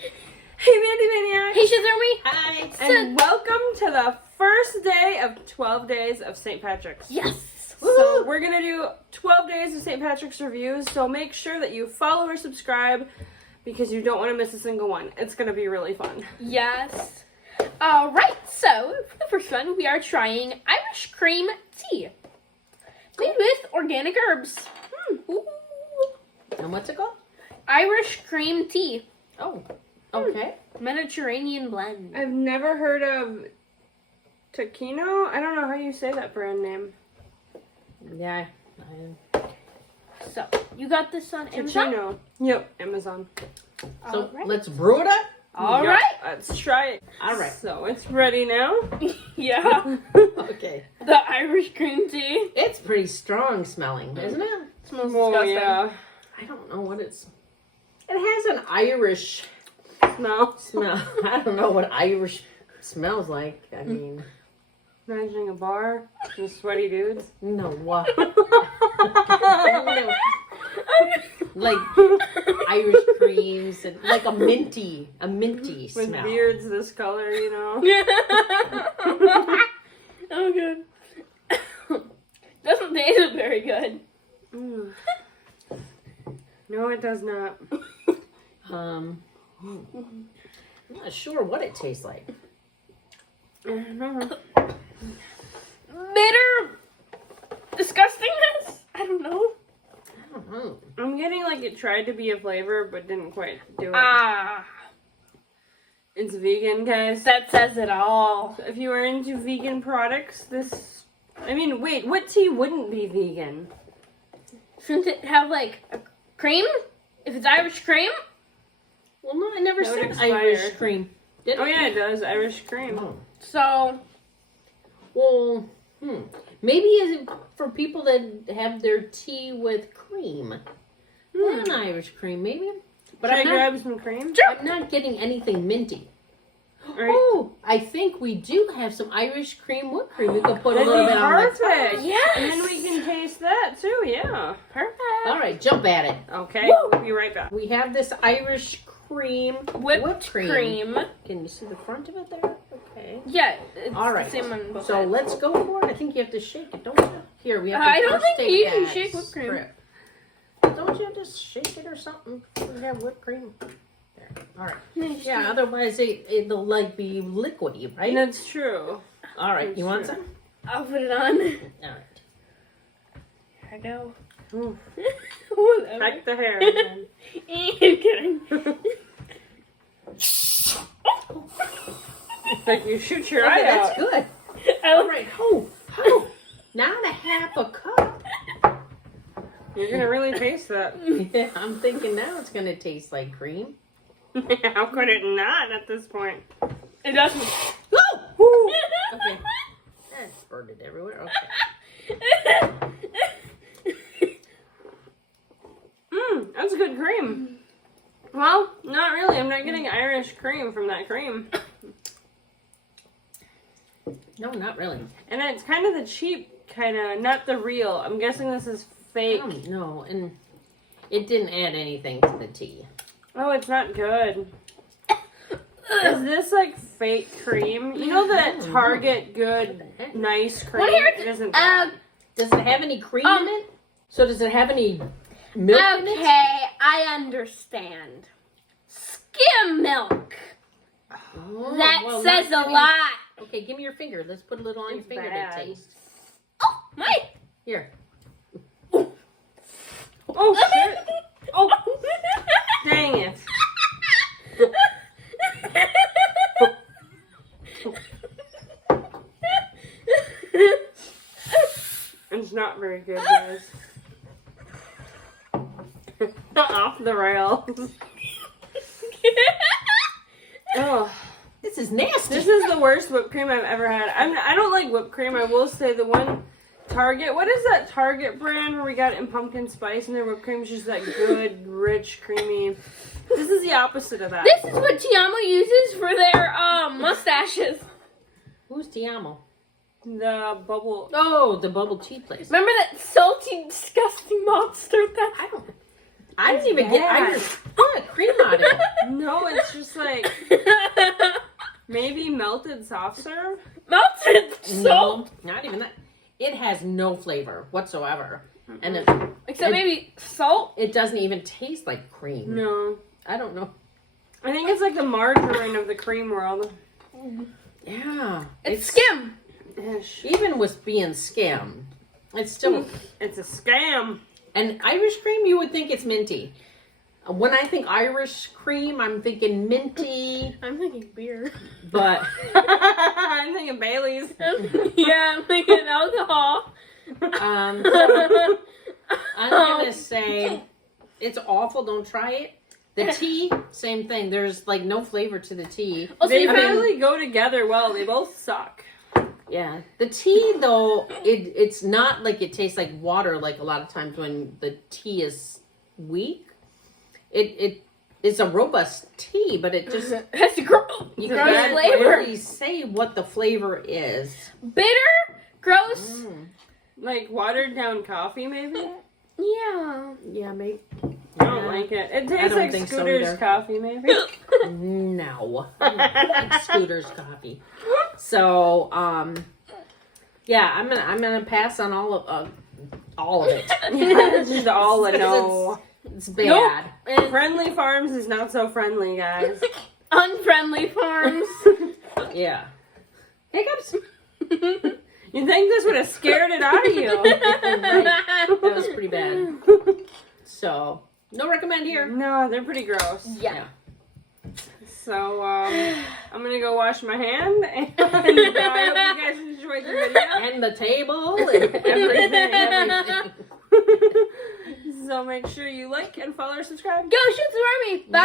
Hey, Mandi Maniacs. Hey, Shizumi. Hi. And welcome to the first day of 12 days of St. Patrick's. Yes. So we're going to do 12 days of St. Patrick's reviews. So make sure that you follow or subscribe because you don't want to miss a single one. It's going to be really fun. Yes. All right. So for the first one, we are trying Irish cream tea made with organic herbs. Ooh. And what's it called? Irish cream tea. Oh, okay. Mediterranean blend. I've never heard of Teeccino. I don't know how you say that brand name. Yeah. So you got this on Amazon? Teeccino. Yep, Amazon. So Right. let's brew it up. All Yep, right. let's try it. All right. So it's ready now. Yeah. Okay. The Irish cream tea. It's pretty strong smelling, isn't it? Smells Oh, disgusting. yeah. I don't know what it's. It has an Irish Smell. smell. I don't know what Irish smells like. I mean, Imagining a bar with sweaty dudes. no, what? Like Irish creams and like a minty With smell. beards this color, you know. Oh, good. Doesn't taste very good. Mm. No, it does not. I'm not sure what it tastes like. Bitter disgustingness? I don't know. I don't know. I'm getting like it tried to be a flavor, but didn't quite do it. Ah, It's vegan, guys. that says it all. So if you are into vegan products, this... I mean, wait, what tea wouldn't be vegan? Shouldn't it have like a cream? If it's Irish cream? Well, no, I never That would said expire. Irish cream. Did Oh it? yeah, it does. Irish cream. Oh. So, Well, maybe it's for people that have their tea with cream. An Irish cream, maybe. But Should I I'm not, grab some cream? I'm not getting anything minty. Right. Oh, I think we do have some Irish cream whipped cream. We could put a That'd little be bit on the top. perfect. Yes. And then we can taste that too, yeah. perfect. All right, jump at it. Okay, Woo! we'll be right back. We have this Irish cream Whipped cream. Can you see the front of it there? Okay. Yeah, it's All right. the same on both So sides. let's go for it. I think you have to shake it, don't you? Here, we have to I don't first think take you usually that shake whipped cream. strip. Don't you have to shake it or something before you have whipped cream? There. All right. Yeah, otherwise it'll like be liquidy, right? That's true. All right. That's You want true. some? I'll put it on. Here All right. I go. Ooh, Whatever. back the hair. man. I'm kidding. It's like you shoot your Okay, eye that's out. good. I All right. Oh, now and a half a cup. You're gonna really taste that. Yeah, I'm thinking now it's gonna taste like cream. How could it not at this point? It doesn't. Woo! Okay. That spurted everywhere. Okay. That's good cream. Well, not really. I'm not getting Irish cream from that cream. No, not really. And it's kind of the cheap kind of, not the real. I'm guessing this is fake. No, and it didn't add anything to the tea. Oh, it's not good. Is this like fake cream? You know that Target good, nice cream? What here? It isn't that. Does it have any cream in it? So does it have any milk in it? Okay, I understand. Skim milk. Oh, That well, says not a any- lot. Okay, give me your finger. Let's put a little on your It's finger bad. to taste. Oh, my. Here. Oh, shit. Oh, dang it. It's not very good, guys. Off the rails. Oh, This is nasty. this is the worst whipped cream I've ever had. I don't like whipped cream. I will say the one Target. What is that Target brand where we got it in pumpkin spice and their whipped cream is just that good, rich, creamy. This is the opposite of that. This is what Tiamo uses for their mustaches. Who's Tiamo? The bubble. Oh, the bubble tea place. Remember that salty, disgusting monster? That I don't. I didn't even get bad. Irish cream out of it. No, it's just like maybe melted soft serve. Melted salt. No, not even that. It has no flavor whatsoever. And Except maybe salt. it doesn't even taste like cream. No. I don't know. I think it's like the margarine of the cream world. Yeah. It's skim. Ish. Even with being skim, it's still... It's a scam. And Irish cream, you would think it's minty. When I think Irish cream, I'm thinking minty, I'm thinking beer. but... I'm thinking Bailey's. Yeah, I'm thinking alcohol. So I'm gonna say it's awful. Don't try it. The tea, same thing. There's like no flavor to the tea. Also, They you found really go together well. They both suck. Yeah, the tea though, it's not like it tastes like water. Like a lot of times when the tea is weak, it's a robust tea, but it just has to grow. you Gross can't flavor. really say what the flavor is. Bitter, gross. Like watered down coffee, maybe? Yeah. Yeah, maybe. I don't like it. It tastes don't like think so Scooter's either. coffee, maybe. No, like Scooter's coffee. So, yeah, I'm gonna pass on all of it. Yeah, it's just all a no. It's bad. And Friendly Farms is not so friendly, guys. unfriendly farms. Yeah. Hiccups. You think this would have scared it out of you? That was pretty bad. So, no recommend here. No, they're pretty gross. Yeah. So, I'm gonna go wash my hand, and I hope you guys enjoyed the video. And the table. And Everything. So make sure you like and follow or subscribe. Go shoot some army. Bye.